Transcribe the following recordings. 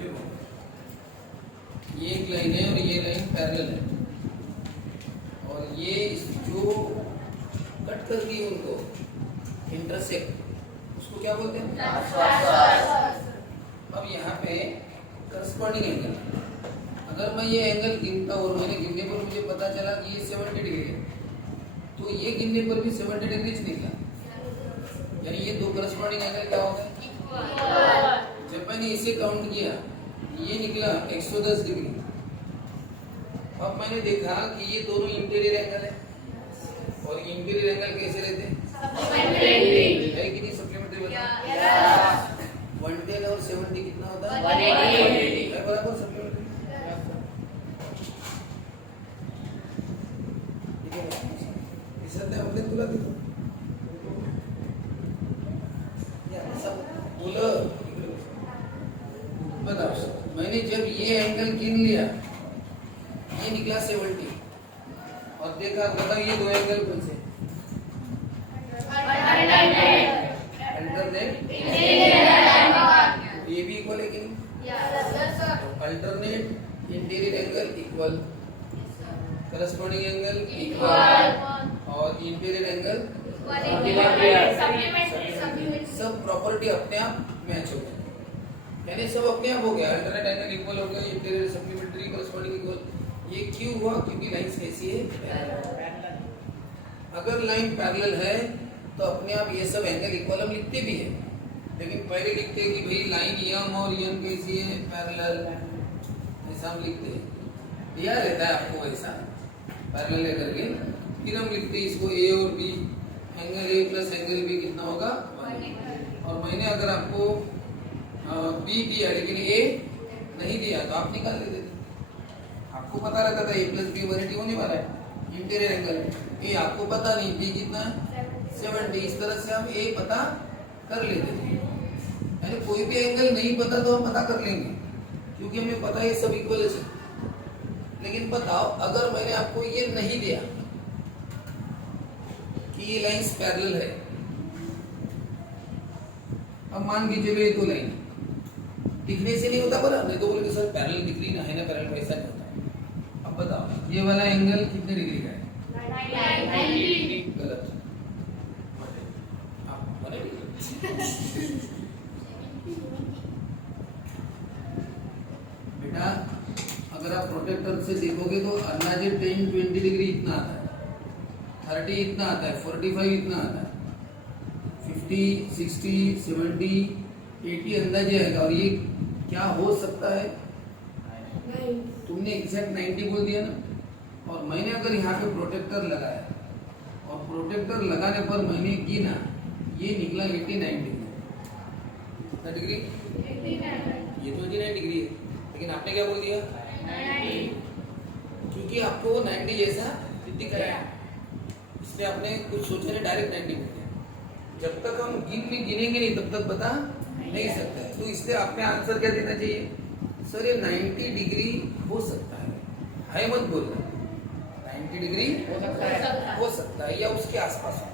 देखो ये एक लाइन है और ये लाइन पैरेलल है और ये जो कट करती है उनको इंटरसेक्ट, उसको क्या बोलते हैं? अब यहाँ पे करस्पॉन्डिंग एंगल, अगर मैं ये एंगल गिनता हूँ और मैंने गिनने पर मुझे पता चला कि ये 70 डिग्री है, तो ये गिनने पर भी 70 डिग्री निकला, यानी ये दो करस्पॉन्डिंग एंगल क्या हो गए? जब मैंने इसे काउंट किया ये निकला 110 डिग्री। अब मैंने देखा कि ये दोनों इंटीरियर एंगल है और इंटीरियर एंगल कैसे रहते हैं? है कि नहीं? सप्लीमेंट्री बता। 110 और 70 कितना होता है? 180 है बराबर सप्लीमेंट्री। ठीक है, इस हद में हमने तुला देखो या सब बोलो। बताओ, मैंने जब ये एंगल गिन लिया ये निकला 70 और देखा, बताओ ये दो एंगल कौन से? अल्टरनेट, ये भी इक्वल है कि नहीं? Alternate interior angle equal, corresponding angle equal और इंटीरियर एंगल सब प्रॉपर्टी अपने आप मैच हो गए, यानी सब अपने आप हो गया। अल्टरनेट एंगल इक्वल हो गया, इंटीरियर सप्लीमेंट्री करस्पॉन्डिंग इक्वल। ये क्यों हुआ? क्योंकि लाइंस कैसी है? अगर लाइन पैरेलल है तो अपने आप ये सब एंगल इक्वल हम लिखते भी है, लेकिन पहले लिखते हैं कि भाई लाइन यम और यम कैसी है? पैरेलल, ऐसा हम लिखते हैं, दिया रहता है आपको ऐसा पैरेलल है करके, फिर हम लिखते हैं इसको ए और B, angle A plus angle B कितना होगा? 1। और मैंने अगर आपको बी दिया लेकिन ए नहीं दिया तो आप निकाल लेते थे, आपको पता रहता था ए प्लस बी 180 होने वाला है इंटीरियर एंगल, ए आपको पता नहीं, बी कितना है? 70। इस तरह से हम ए पता कर लेते थे, यानी कोई भी एंगल नहीं पता तो हम पता कर लेंगे क्योंकि हमें पता है सब इक्वल है। लेकिन बताओ अगर मैंने आपको ये नहीं दिया कि ये लाइंस पैरेलल है, अब मान के चलो ये दो लाइन दिखने से नहीं होता बराबर, नहीं तो बोले सर पैरेलल दिख रही ना है ना, पैरेलल वैसा नहीं होता। अब बताओ ये वाला एंगल कितने डिग्री का है? 90। गलत। बेटा अगर आप प्रोटेक्टर से देखोगे तो अंदाजे 10-20 डिग्री इतना आता है, 30 इतना आता है, 45 इतना आता है, 50, 60, 70, 80 अंदाजे आएगा। और ये क्या हो सकता है? तुमने एग्जैक्ट 90 बोल दिया ना, और मैंने अगर यहाँ पे प्रोटेक्टर लगाया और प्रोटेक्टर लगाने पर मैंने गिना ये निकला 89 डिग्री। कितना डिग्री? 89। ये तो 89 डिग्री है, लेकिन आपने क्या बोल दिया? 90, क्योंकि आपको 90 जैसा दिख रहा है, इसलिए आपने कुछ सोचा नहीं, डायरेक्ट 90 बोल दिया। जब तक हम गिनेंगे नहीं तब तक बता नहीं सकता है, तो इसलिए आपने आंसर क्या देना चाहिए? सर ये 90 डिग्री हो सकता है मत बोलना, 90 डिग्री हो सकता है या उसके आसपास हो,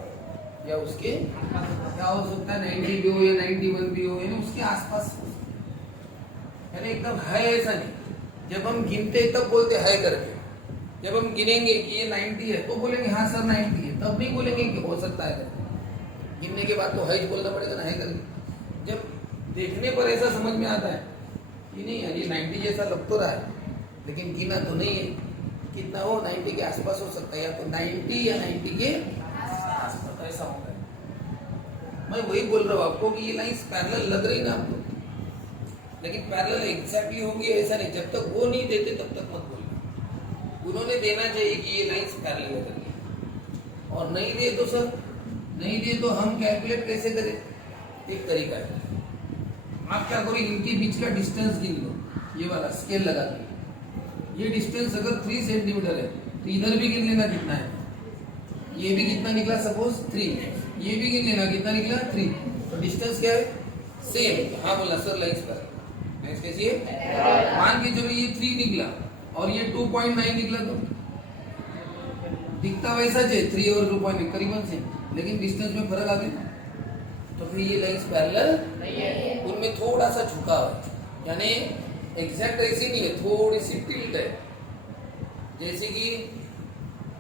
या उसके क्या हो सकता है? 90 भी हो या 91 भी हो, यानी उसके आसपास हो, यानी एकदम है ऐसा नहीं। जब हम गिनते तब बोलते है करके, जब हम गिनेंगे कि ये 90 है तो बोलेंगे हाँ सर 90 है, तब नहीं बोलेंगे कि हो सकता है करके। गिनने के बाद तो है बोलना पड़ेगा ना, है करके। जब देखने पर ऐसा समझ में आता है कि नहीं यार ये 90 जैसा लग तो रहा है, लेकिन गिना तो नहीं है, कितना हो? 90 के आसपास हो सकता है, या तो 90 या 90 के आसपास ऐसा होता है। मैं वही बोल रहा हूँ आपको कि ये लाइंस पैरेलल लग रही ना आपको, लेकिन पैरेलल एग्जैक्टली होगी ऐसा नहीं। जब तक वो नहीं देते तब तक मत बोलना, उन्होंने देना चाहिए कि ये लाइंस पैरेलल लग रही है, और नहीं दिए तो सर नहीं दिए तो हम कैलकुलेट कैसे करें? एक तरीका है, आप क्या करो, इनके बीच का डिस्टेंस गिन लो, ये वाला स्केल लगा दो, ये डिस्टेंस अगर 3 सेंटीमीटर है तो इधर भी गिन लेना कितना है, ये भी कितना निकला सपोज 3, ये भी गिन लेना कितना निकला 3, तो डिस्टेंस क्या है? सेम। हाँ बोला सर लाइंस पर लाइंस कैसी है? मान के चलो ये 3 निकला और ये 2.9 निकला, तो दिखता वैसा है 3 और 2.9 करीबन सेम, लेकिन डिस्टेंस में फर्क आ गया, तो फिर ये लाइंस पैरेलल नहीं है, उनमें थोड़ा सा झुकाव है, यानी एग्जैक्ट ऐसी नहीं है, थोड़ी सी टिल्ट है, जैसे कि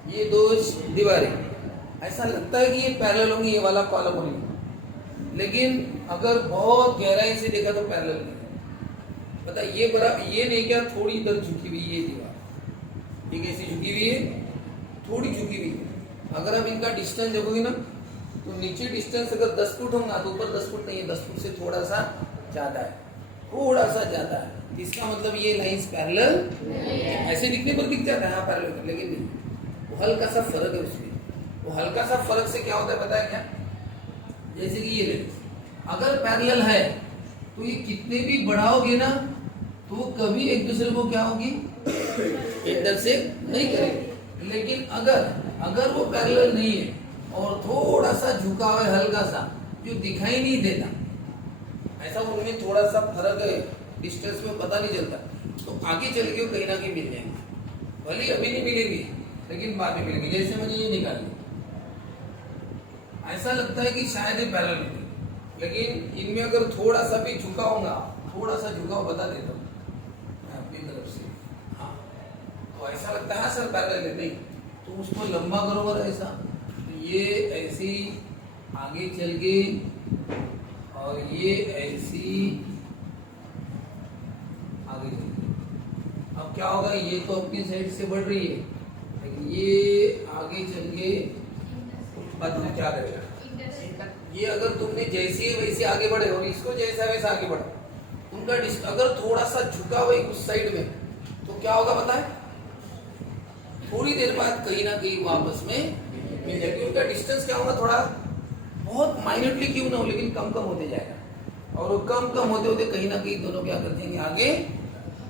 ये दो दीवारें, ऐसा लगता है कि ये पैरेलल होंगी, ये वाला कॉलम होंगी, लेकिन अगर बहुत गहराई से देखा तो पैरेलल नहीं। पता ये बराबर ये नहीं, क्या थोड़ी इधर झुकी हुई ये दीवार, ये कैसी झुकी हुई है, थोड़ी झुकी हुई है। अगर आप इनका डिस्टेंस देखोगे ना, तो नीचे डिस्टेंस अगर 10 फुट होगा तो ऊपर 10 फुट नहीं है, 10 फुट से थोड़ा सा ज्यादा है, थोड़ा सा ज्यादा है। इसका मतलब ये लाइंस पैरेलल ऐसे दिखने पर दिख जाता है, हाँ पैरेलल, लेकिन नहीं, वो हल्का सा फर्क है उसमें। वो हल्का सा फर्क से क्या होता है पता है क्या, जैसे कि ये लेंस अगर पैरेलल है तो ये कितने भी बढ़ाओगे ना तो कभी एक दूसरे को क्या होगी, इंटरसेक्ट नहीं करेगी। लेकिन अगर वो पैरेलल नहीं है और थोड़ा सा झुका हुआ है, हल्का सा, जो दिखाई नहीं देता, ऐसा उनमें थोड़ा सा फर्क है, डिस्टेंस में पता नहीं चलता, तो आगे चल के कहीं ना कहीं मिल जाएंगे। भले अभी नहीं मिलेंगे लेकिन बाद में मिलेंगे। जैसे मैंने ये निकाली, ऐसा लगता है कि शायद ये पैरेलल नहीं, लेकिन इनमें अगर थोड़ा सा भी झुका होगा, थोड़ा सा झुका हुआ बता देता हूँ मैं अपनी तरफ से, हाँ, तो ऐसा लगता है सर पैरेलल है, नहीं तो उसको लंबा करो और ऐसा, तो ये ऐसी आगे चल के और ये ऐसी आगे चल के, अब क्या होगा, ये तो अपनी साइड से बढ़ रही है, लेकिन ये आगे चल के बाद में क्या करेगा, ये अगर तुमने जैसे वैसे आगे बढ़े और इसको जैसा वैसा आगे बढ़ा, उनका अगर थोड़ा सा झुका हुआ उस साइड में, तो क्या होगा पता है, थोड़ी देर बाद कहीं ना कहीं वापस में मिल जाएगी। उनका डिस्टेंस क्या होगा, थोड़ा बहुत माइन्यूटली क्यों ना हो, लेकिन कम कम होते जाएगा, और वो कम कम होते होते कहीं ना कहीं दोनों क्या कर देंगे, आगे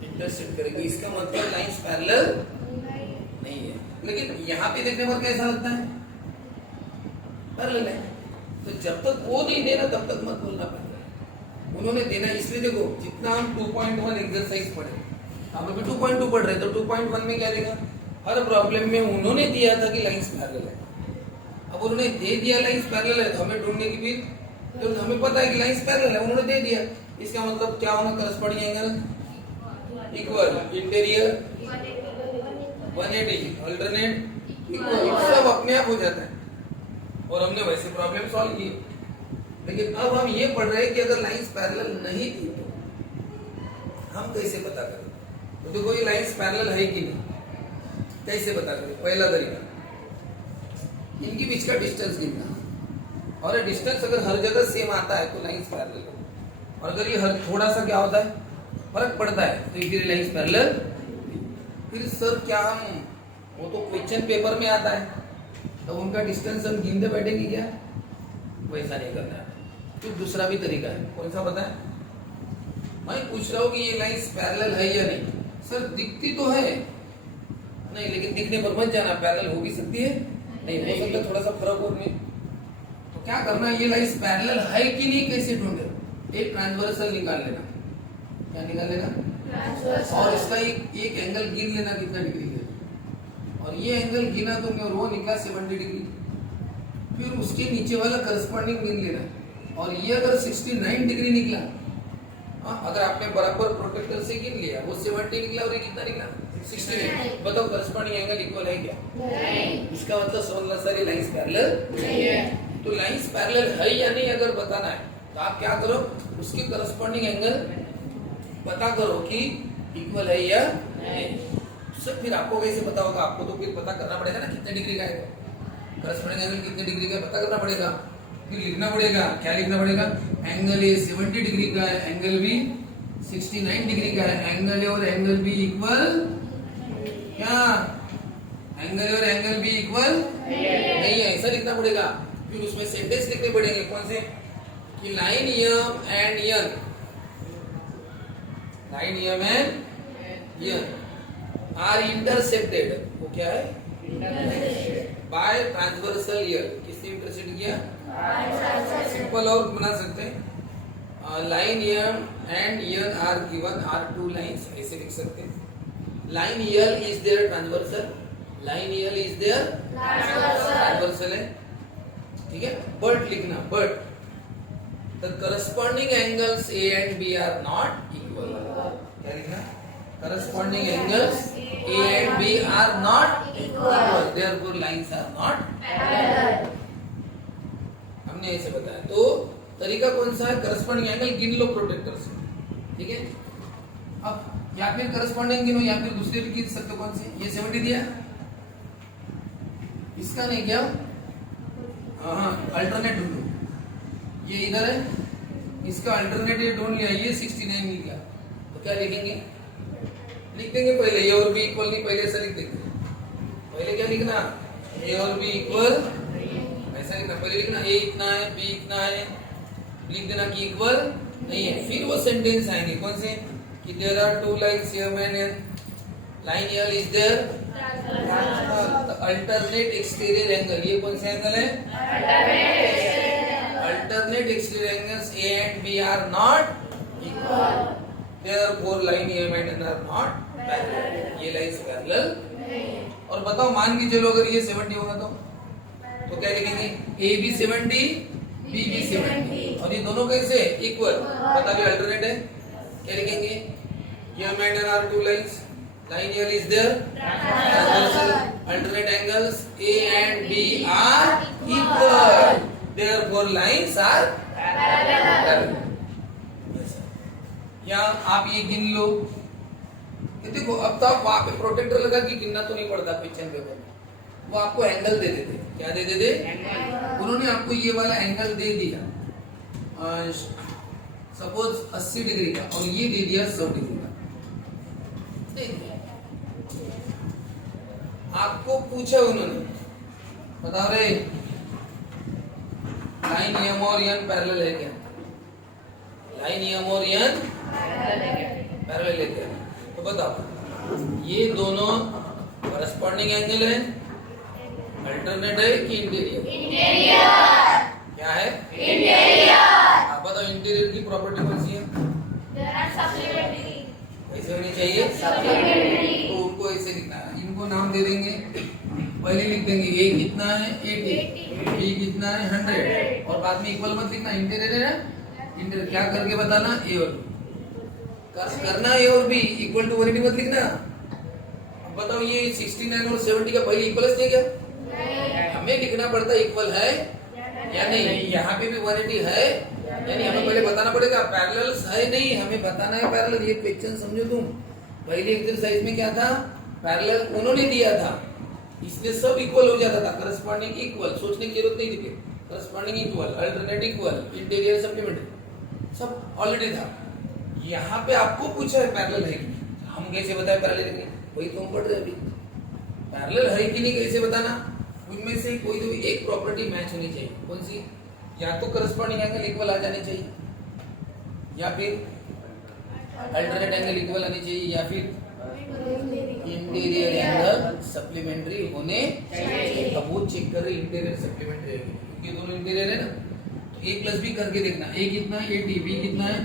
इंटरसेक्ट करेंगे। इसका मतलब लाइंस पैरेलल नहीं है, लेकिन यहाँ पे देखने पर कैसा लगता है, पैरेलल है। तो जब तक वो नहीं देना तब तक मत बोलना पैरेलल। उन्होंने देना, इसलिए देखो जितना हम 2.1 एक्सरसाइज पढ़े, हम अभी 2.2 पढ़ रहे, तो 2.1 में क्या देगा, हर प्रॉब्लम में उन्होंने दिया था कि लाइंस पैरेलल है। अब उन्होंने दे दिया लाइंस पैरेलल है, तो हमें ढूंढने की भी, तो हमें पता है कि लाइंस पैरेलल है, उन्होंने दे दिया, इसका मतलब क्या होना, corresponding angle equal, interior 180, alternate equal, सब अपने आप हो जाता है, और हमने वैसे प्रॉब्लम सॉल्व की। लेकिन अब हम ये पढ़ रहे हैं कि अगर लाइंस पैरेलल नहीं थी तो हम कैसे पता करें, तो देखो ये लाइंस पैरेलल है कि नहीं, कैसे पता करें, पहला तरीका, इनके बीच का डिस्टेंस गिनना, और डिस्टेंस अगर हर जगह सेम आता है तो लाइंस पैरेलल है, और अगर ये हर थोड़ा सा क्या होता है, फर्क पड़ता है, तो फिर लाइंस पैरेलल। फिर सर क्या हम, वो तो क्वेश्चन पेपर में आता है, तो उनका डिस्टेंस हम गिनते बैठेंगे क्या, वैसा नहीं करना है। फिर दूसरा भी तरीका है, कौन सा पता है, मैं पूछ रहा हूँ कि ये लाइंस पैरेलल है या नहीं, सर दिखती तो है, नहीं लेकिन दिखने पर मत जाना, पैरेलल हो भी सकती है, नहीं हो सकता, थोड़ा सा फर्क और नहीं, तो क्या करना है, ये लाइंस पैरेलल है कि नहीं कैसे ढूंढे, एक ट्रांसवर्सल निकाल लेना, क्या निकाल लेना, और इसका एक एंगल गिन लेना कितना डिग्री है, और ये एंगल गिना तुमने और वो निकला 70 डिग्री, फिर उसके नीचे वाला करस्पॉन्डिंग गिन लेना, और ये अगर 69 डिग्री निकला, अगर आपने बराबर प्रोटेक्टर से गिन लिया, वो 70 निकला और ये कितना निकला 69, बताओ करस्पॉन्डिंग एंगल इक्वल है क्या, इसका मतलब समझना सारी लाइंस पैरेलल नहीं है। तो लाइंस पैरेलल है या नहीं अगर बताना है तो आप क्या करो, उसके करस्पॉन्डिंग एंगल पता करो कि इक्वल है या नहीं। सर फिर आपको कैसे पता होगा, आपको तो फिर पता करना पड़ेगा ना कितने डिग्री का है, करस्पॉन्डिंग एंगल कितने डिग्री का पता करना पड़ेगा, फिर लिखना पड़ेगा, क्या लिखना पड़ेगा, एंगल ए 70 डिग्री का है, एंगल बी 69 डिग्री का है, एंगल ए और एंगल बी इक्वल, क्या एंगल ए और एंगल बी इक्वल नहीं है, ऐसा लिखना पड़ेगा। फिर उसमें सेंटेंस लिखने पड़ेंगे, कौन से, कि line M and N, line M and N are intersected, वो क्या है, बाय ट्रांसवर्सल ईयर, किसने इंटरसेक्ट किया, सिंपल और बना सकते हैं, line M and N are given, are two lines, ऐसे लिख सकते हैं, line L is their transversal, line L is their transversal है, ठीक है, बट लिखना, but the corresponding angles A and B are not equal, क्या लिखना? Corresponding angles A and B are not equal, therefore lines are not parallel. हमने ऐसे बताया। तो तरीका कौन सा है? करस्पॉन्डिंग एंगल गिन लो प्रोटेक्टर से, ठीक है? अब या फिर करस्पॉन्डिंग गिनो या फिर दूसरे भी गिन सकते हो। कौन से? ये 70 दिया, इसका नहीं क्या? हाँ, अल्टरनेट ढूंढो। ये इधर है, इसका अल्टरनेटिव ढूंढ लिया, ये 69 मिल गया। तो क्या लिखेंगे? लिख देंगे पहले ए और बी इक्वल, नहीं पहले ऐसा लिख देंगे। पहले क्या लिखना? ए और बी इक्वल, ऐसा लिखना। पहले लिखना ए इतना है, बी इतना है, लिख देना कि इक्वल नहीं है। फिर वो सेंटेंस आएंगे कौन से? कि there are two lines here and line L is their alternate exterior angle. ये कौन सा एंगल है? Alternate exterior angles A and B are not equal, therefore line A and N are not parallel. ये lines parallel नहीं। और बताओ, मान के चलो अगर ये 70 होगा तो क्या लिखेंगे? A भी 70, B भी 70, और ये दोनों कैसे? इक्वल। बता भी अल्टरनेट है। क्या लिखेंगे? Here and N are two lines. Line L is there. Alternate angles A and B are equal. Therefore lines are parallel. या आप ये गिन लो। ये देखो, अब तो आप वहां पे प्रोटेक्टर लगा के गिनना तो नहीं पड़ता क्वेश्चन पेपर में, वो आपको एंगल दे देते। क्या दे देते? उन्होंने आपको ये वाला एंगल दे दिया, सपोज 80 डिग्री का, और ये दे दिया 100 डिग्री का। आपको पूछा उन्होंने, बताओ रे लाइन एम और एन पैरेलल है क्या? लाइन एम और एन पैरेलल है क्या? तो बताओ, ये दोनों करस्पॉन्डिंग एंगल है, अल्टरनेट है कि इंटीरियर? इंटीरियर। क्या है? इंटीरियर। आप बताओ, इंटीरियर की प्रॉपर्टी कौन सी है? कैसे होनी चाहिए? सप्लीमेंट्री। तो उनको ऐसे लिखना है, इनको नाम दे देंगे। पहले लिख देंगे ए कितना है? 80, बी कितना है? 100, और बाद में इक्वल मत लिखना, इंटीरियर है। इंटीरियर क्या करके बताना? ए और करना ए और बी इक्वल टू 180 मत लिखना। अब बताओ, ये 69 और 70 का पहले इक्वल है क्या? हमें लिखना पड़ता इक्वल है या नहीं। यहाँ पे भी 180 है, यानी हमें पहले बताना पड़ेगा पैरेलल है नहीं, हमें बताना है पैरेलल। ये क्वेश्चन समझो तुम, पहले एक्सरसाइज में क्या था? पैरेलल उन्होंने दिया था, इसलिए सब इक्वल हो जाता था। करस्पॉन्डिंग इक्वल, सोचने की जरूरत नहीं थी। Corresponding equal, alternate equal, interior supplementary, सब ऑलरेडी था। यहाँ पे आपको पूछा है पैरेलल है कि नहीं। हम कैसे बताए पैरेलल है कि नहीं? वही तो हम पढ़ रहे अभी। पैरेलल है कि नहीं कैसे बताना? उनमें से कोई तो एक प्रॉपर्टी मैच होनी चाहिए। कौन सी? या तो करस्पॉन्डिंग एंगल इक्वल आ जाने चाहिए, या फिर अल्टरनेट एंगल इक्वल आनी चाहिए, या फिर इंटीरियर एंगल सप्लीमेंट्री होने चाहिए। अब वो चेक कर रहे इंटीरियर सप्लीमेंट्री है, क्योंकि दोनों इंटीरियर है ना। तो ए प्लस बी करके देखना, ए कितना है? 80, बी कितना है?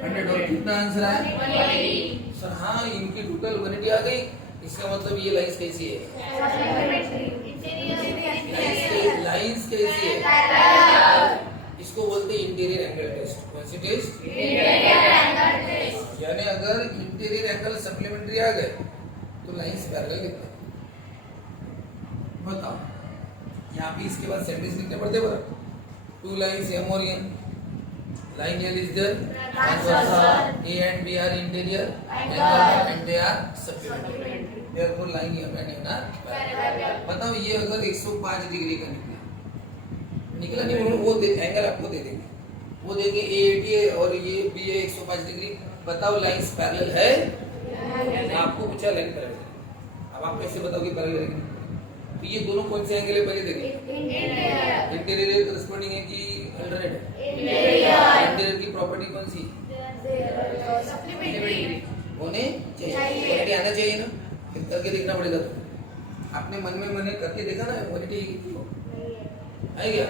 100, और कितना आंसर है? 180। सर हाँ, इनकी टोटल 180 आ गई। इसका मतलब ये लाइंस कैसी है? लाइंस कैसी है? इसको बोलते हैं इंटीरियर एंगल टेस्ट। कौन सी टेस्ट? Interior angle test. यानी अगर इंटीरियर एंगल सप्लीमेंट्री आ गए तो लाइंस पैरेलल लिखते हैं। बताओ, यहाँ पे इसके बाद सेंटेंस लिखने पड़ते हैं। टू लाइंस एम और N, line L is there, A and B are interior angle and they are supplementary. Therefore line M and N are parallel. बताओ, ये अगर 105 डिग्री का निकला नहीं, वो एंगल आपको दे देंगे, वो देंगे A 80 है और ये B है 105 डिग्री। बताओ लाइंस पैरेलल है? आपको पूछा लाइन पैरेलल, अब आप कैसे बताओगे पैरेलल है? तो ये दोनों कौन से एंगल है पहले देखें। इंटीरियर करस्पॉन्डिंग है कि अल्टरनेट है? इंटीरियर की प्रॉपर्टी कौन सी? सप्लीमेंट्री होने चाहिए, आना चाहिए ना। फिर करके देखना पड़ेगा। तो आपने मन में मैंने करके देखा ना, क्वालिटी आई गया,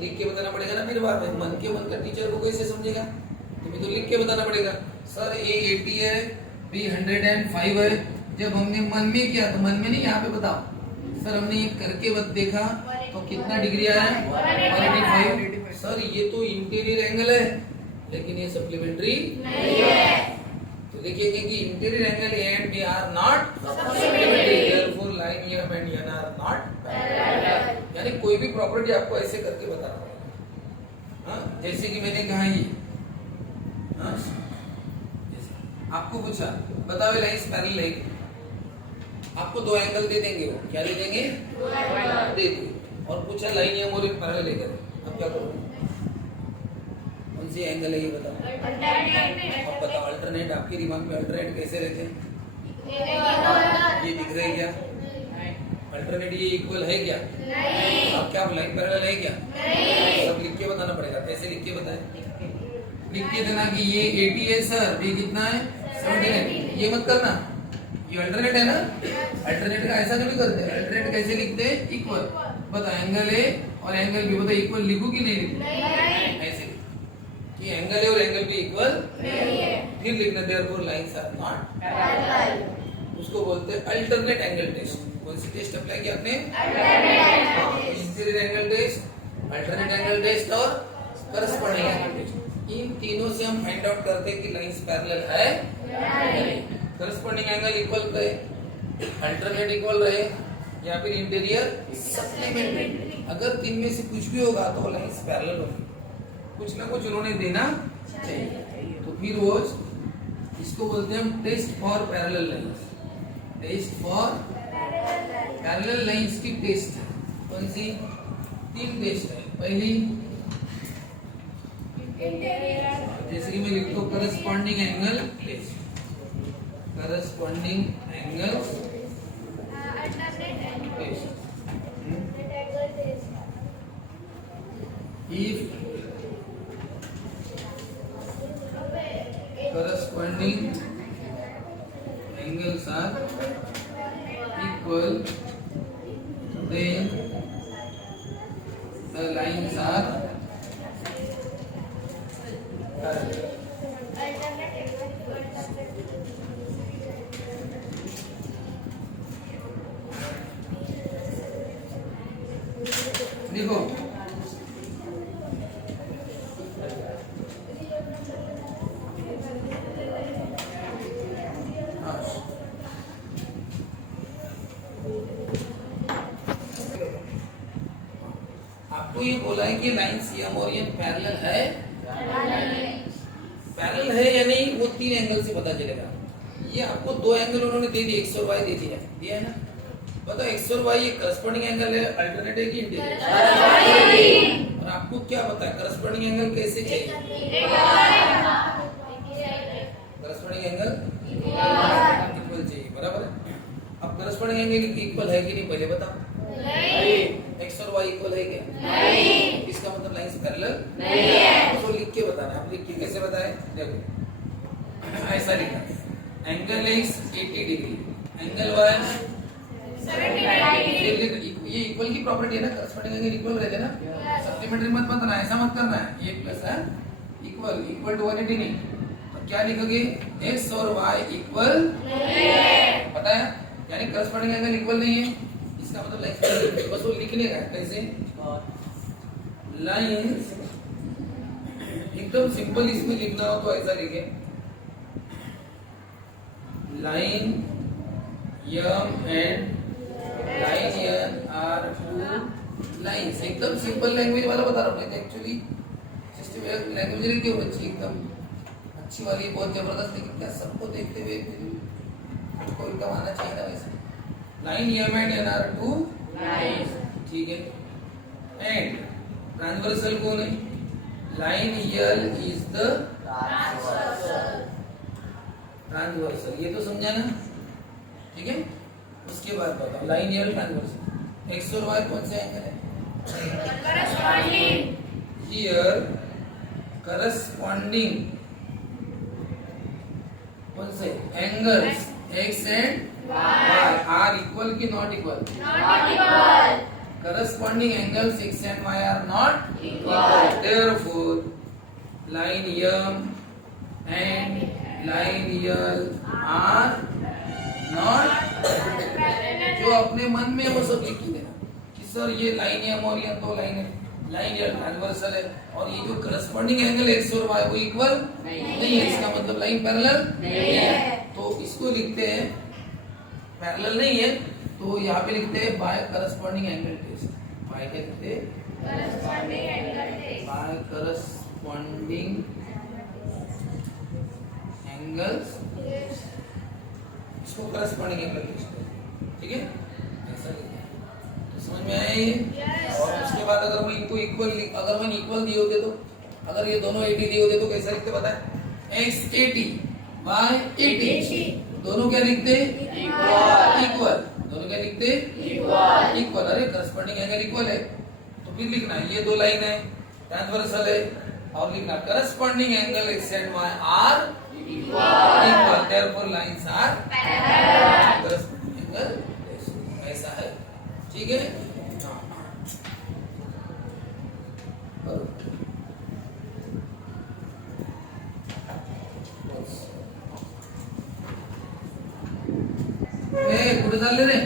लिख के बताना पड़ेगा ना। फिर बात है, मन के मन का टीचर को कैसे समझेगा? तुम्हें तो लिख के बताना पड़ेगा। सर ए 80 है, बी 105 है। जब हमने मन में किया तो मन में नहीं, यहाँ पे बताओ सर हमने ये करके देखा तो कितना डिग्री आया? 185। सर ये तो इंटीरियर एंगल है, लेकिन ये सप्लीमेंट्री नहीं है। तो लिखिए कि interior angle A and B are not supplementary, therefore line M and N are not parallel. यानी कोई भी प्रॉपर्टी आपको ऐसे करके बताना पड़ेगा। हाँ, जैसे कि मैंने कहा ये, हाँ, आपको पूछा बताओ लाइंस पैरेलल है, आपको दो एंगल दे देंगे, वो क्या दे देंगे, दे देंगे, और पूछा लाइन एम और एन पैरेलल है, अब क्या करोगे, कौन सी एंगल है ये बताओ। अब बताओ अल्टरनेट, आपके दिमाग में अल्टरनेट कैसे रहते हैं, ये दिख रहा है क्या, अल्टरनेट ये इक्वल है क्या, अब क्या लाइन पैरेलल है क्या, सब लिख के बताना पड़ेगा। कैसे लिख के बताए, लिख के देना कि ये 80 है सर, बी कितना है 79, ये मत करना, ये अल्टरनेट है ना, अल्टरनेट का ऐसा नहीं करते, अल्टरनेट कैसे लिखते हैं, इक्वल, बता एंगल ए और एंगल बी, बता इक्वल लिखूं कि नहीं लिखूं, ऐसे कि एंगल ए और एंगल बी इक्वल नहीं है, फिर लिखना therefore lines are not parallel, उसको बोलते हैं अल्टरनेट एंगल टेस्ट। कौन सी टेस्ट अप्लाई किया आपने, interior angle test, alternate angle test और करस्पॉन्डिंग एंगल टेस्ट। इन तीनों से हम फाइंड आउट करते हैं कि लाइंस पैरेलल है नहीं, करस्पॉन्डिंग एंगल इक्वल रहे, अल्टरनेट इक्वल रहे, या फिर इंटीरियर सप्लीमेंट्री। अगर तीन में से कुछ भी होगा तो लाइंस पैरेलल होगी, कुछ ना कुछ उन्होंने देना चाहिए। तो फिर वो इसको बोलते हैं हम test for parallel lines, test for parallel lines की टेस्ट है। कौन सी, तीन टेस्ट है। पहली जैसे कि मैं लिखता हूँ corresponding angle test, corresponding angle test, if corresponding angles are equal, then the lines are parallel. देखो आपको ये बोला है कि लाइंस एम और एन पैरेलल है, पैरेलल है या नहीं वो तीन एंगल से पता चलेगा। ये आपको दो एंगल उन्होंने दे दिए, एक्स और वाई दे दिया है ना, बताओ एक्स और वाई ये करस्पॉन्डिंग एंगल है, अल्टरनेट है कि इंटीरियर, और आपको क्या पता है करस्पॉन्डिंग एंगल कैसे चाहिए, करस्पॉन्डिंग एंगल इक्वल चाहिए, बराबर है। अब करस्पॉन्डिंग एंगल इक्वल है कि नहीं पहले बताओ, एक्स और वाई इक्वल है क्या, नहीं, इसका मतलब लाइंस पैरेलल नहीं है, उसको लिख के बताना। आप लिख के कैसे बताएं, देखो ऐसा लिखा, angle X 80 degree, angle Y 75 degree, ये इक्वल की प्रॉपर्टी है ना, करस्पॉन्डिंग एंगल इक्वल रहते हैं ना, सप्लीमेंट्री मत बताना, ऐसा मत करना है, ये प्लस है इक्वल, इक्वल टू 180 नहीं, तो क्या लिखोगे, एक्स और वाई इक्वल नहीं है, पता है, यानी करस्पॉन्डिंग एंगल इक्वल नहीं है, इसका मतलब लाइंस, बस वो लिखने का कैसे, लाइंस एकदम सिंपल, इसमें लिखना हो तो ऐसा लिखे, line M and line N are two lines, एकदम सिंपल लैंग्वेज वाला बता रहा हूँ, एक्चुअली सिस्टम लैंग्वेज रहती है अच्छी, एकदम अच्छी वाली, बहुत जबरदस्त, लेकिन क्या सबको देखते हुए कोई कम आना चाहिए ना वैसे। Line M and N are two lines, ठीक है, एंड ट्रांसवर्सल कौन है, line L is the transversal, ये तो समझा ना, ठीक है। उसके बाद बताओ लाइन एल ट्रांसवर्सल, एक्स और वाई कौन से एंगल है, करस्पॉन्डिंग, हियर करस्पॉन्डिंग कौन से angles X and y are equal की not equal, corresponding angles x and y are not equal, therefore line m and line l are not, जो अपने मन में वो सब लिख देना कि सर ये लाइन एम और ये दो लाइन है, लाइन या ट्रांसवर्सल है, और ये जो करस्पॉन्डिंग एंगल एक्स और वाई वो इक्वल नहीं है, इसका मतलब लाइन पैरेलल नहीं है। तो इसको लिखते हैं पैरेलल नहीं है, तो यहाँ पे लिखते हैं by corresponding angle test. By क्या लिखते हैं? Corresponding angle test. By corresponding angles, इसको करस्पॉन्डिंग एंगल टेस्ट, ठीक है, ऐसा लिखते हैं। तो समझ में आया ये? और उसके बाद अगर मैं इनको इक्वल, अगर मैं इक्वल दिए होते तो, अगर ये दोनों 80 दिए होते तो कैसा लिखते पता है? x 80 y 80, दोनों क्या लिखते? इक्वल। दोनों क्या लिखते? इक्वल। अरे करस्पॉन्डिंग एंगल इक्वल है, तो फिर लिखना ये दो लाइन है ट्रांसवर्सल है, और लिखना corresponding angle x and y are equal, therefore lines are parallel. Corresponding angle ऐसा है, ठीक है। कुठे चालले रे?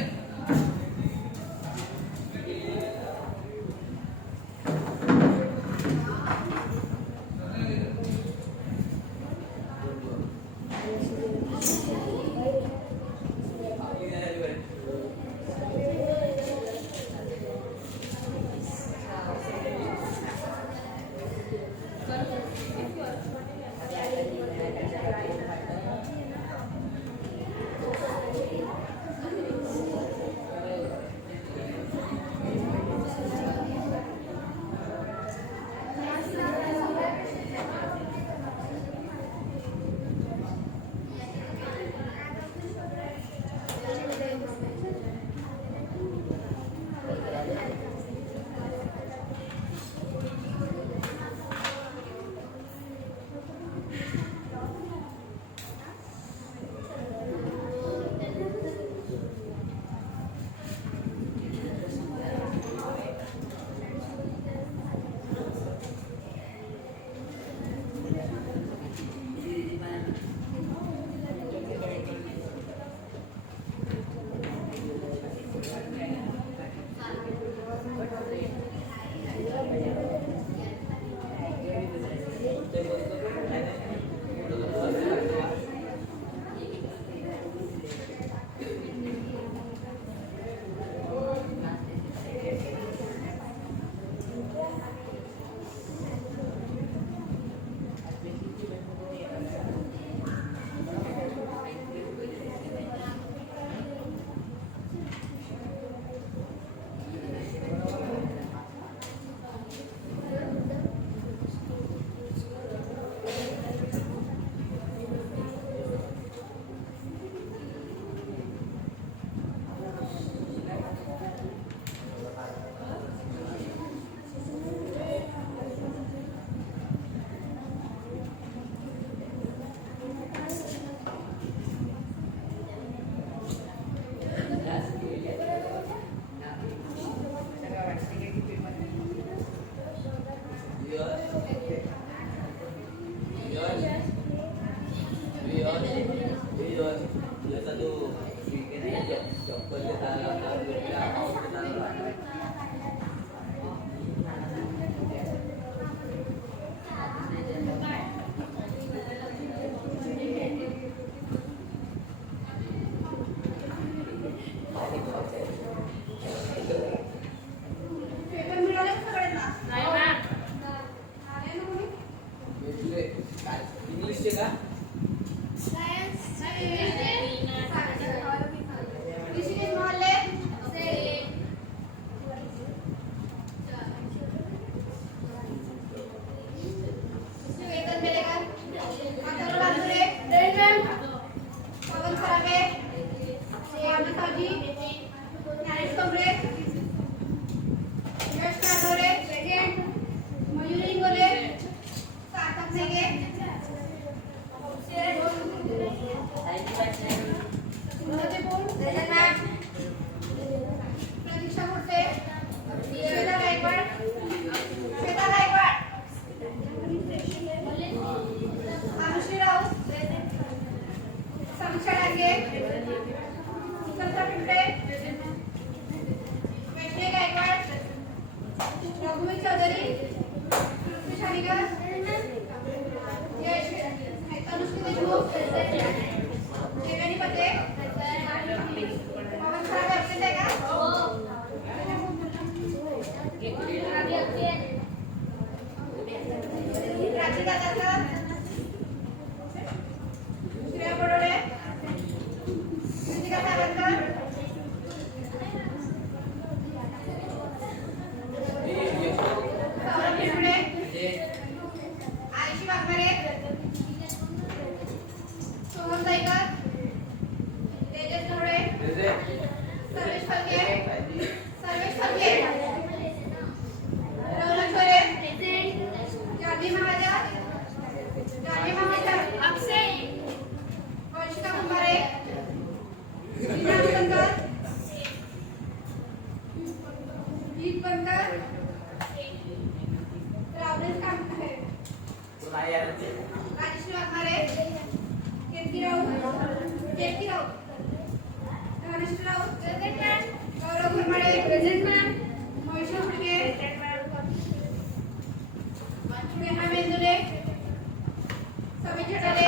कवि छटाले,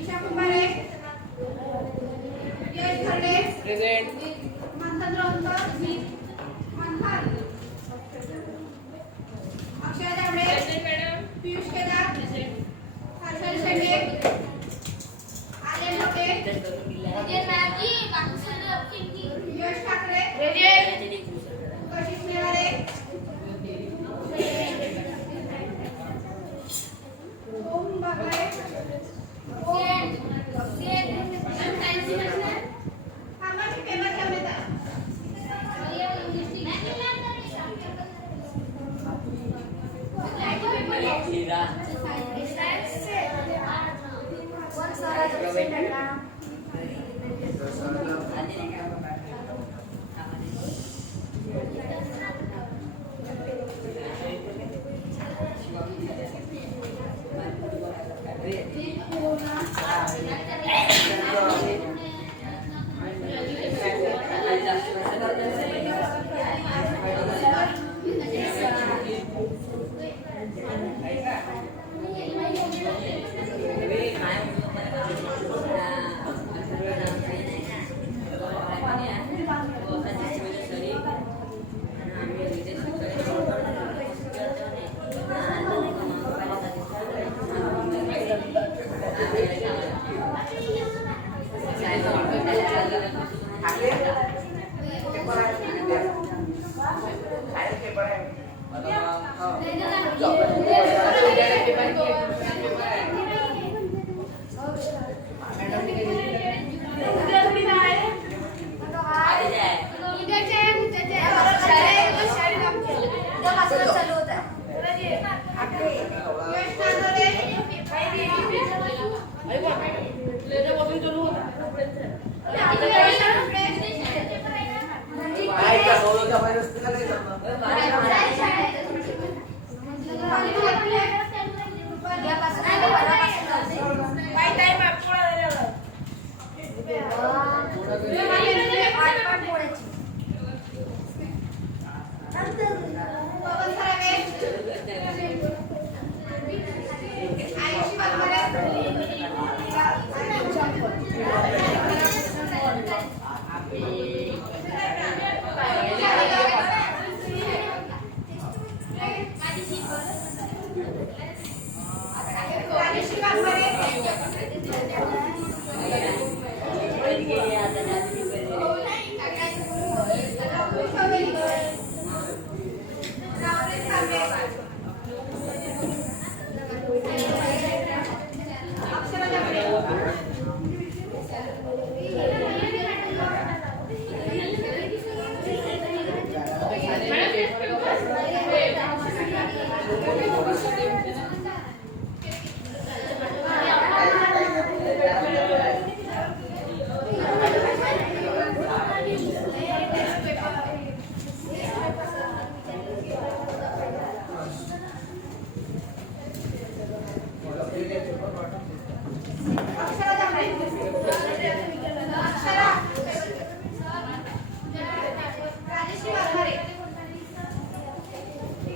ईशा कुंभारे, यश खर्डे, प्रेजेंट, मंथन राऊतकर, मंथन, अक्षय जावडे, पीयूष केदार, हर्षल शेंडे, आर्यन लोटे, यश ठाकरे, कशिश नेवारे, ओम बागळे, आम्हाला पेपर ठेवले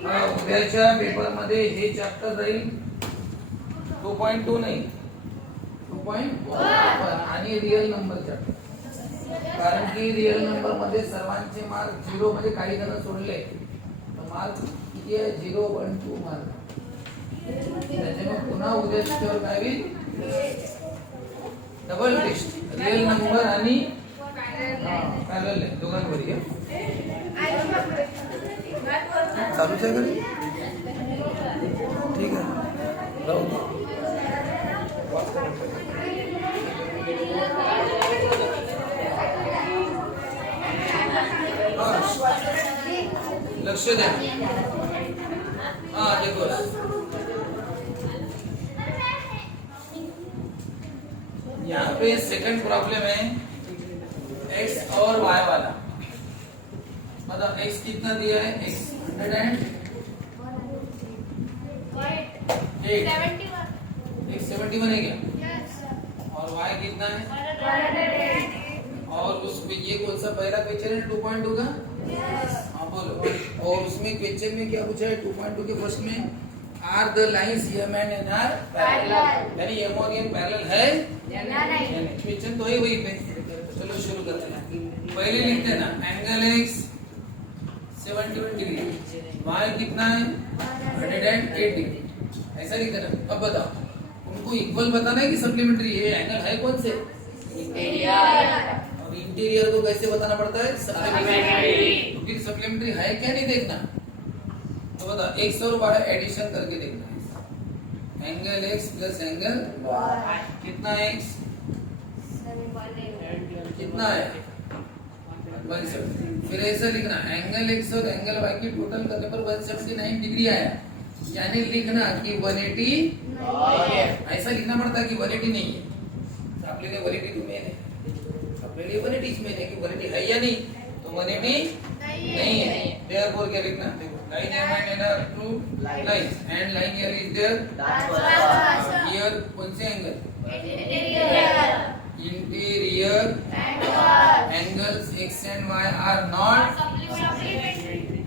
तर उद्याच्या पेपर मध्ये हे चॅप्टर राहील 2.2 नाही 2.1 आणि रिअल नंबर चॅप्टर. कारण की रिअल नंबर मध्ये सर्वांचे मार्क 0 मध्ये काही जण सोडले तर मार्क किती आहे 0.2 मार्क. त्याच्यामुळे पुन्हा उद्या त्याच्यावर काय होईल डबल टेस्ट रिअल नंबर आणि पॅरलल आहे दोघांवरही. चालूच आहे घरी ठीक आहे राहू दे. लक्ष द्या. हाँ देखो यहाँ पे सेकंड प्रॉब्लम है x और y वाला. मतलब x कितना दिया है x 108 x 71 है क्या और y कितना है और उसमें ये कौन सा पहला क्वेश्चन है 2.2 का. हाँ बोलो. और उसमें क्वेश्चन में क्या पूछा है 2.2 के फर्स्ट में are the lines M and N are parallel, यानी एम और एन पैरेलल है या नहीं? क्वेश्चन तो है वही पे। चलो शुरू करते हैं। पहले लिखते हैं ना एंगल एक्स 71 डिग्री, वाई कितना है 108 डिग्री, ऐसा लिखते हैं ना। अब बताओ उनको इक्वल बताना है कि सप्लीमेंट्री? ये एंगल है कौन से? और इंटीरियर को कैसे बताना पड़ता है? सप्लीमेंट्री। तो फिर सप्लीमेंट्री है क्या नहीं देखना, तो बता एक्स और वाई एडिशन करके देखना है। एंगल एक्स प्लस एंगल कितना एक्स कितना है 170। फिर ऐसा लिखना एंगल एक्स और एंगल वाई की टोटल करने पर 179 डिग्री आया, यानी लिखना कि 180 ऐसा लिखना पड़ता है कि 180 नहीं है। आपके लिए 180 तो मेन है, अपने लिए 180 मेन है कि 180 है या नहीं, तो 180 नहीं है। देयरफॉर क्या लिखना? Line M and N are true lines and line L is there here. कौन से एंगल? Interior angles X and Y are not,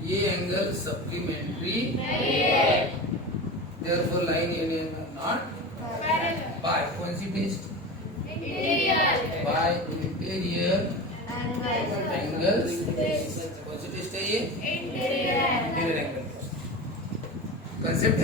ये angle supplementary, therefore line L and are not by कौन सी टेस्ट? By interior angles. कौन सी test है ये? इंटीरियर एंगल कंसेप्ट है।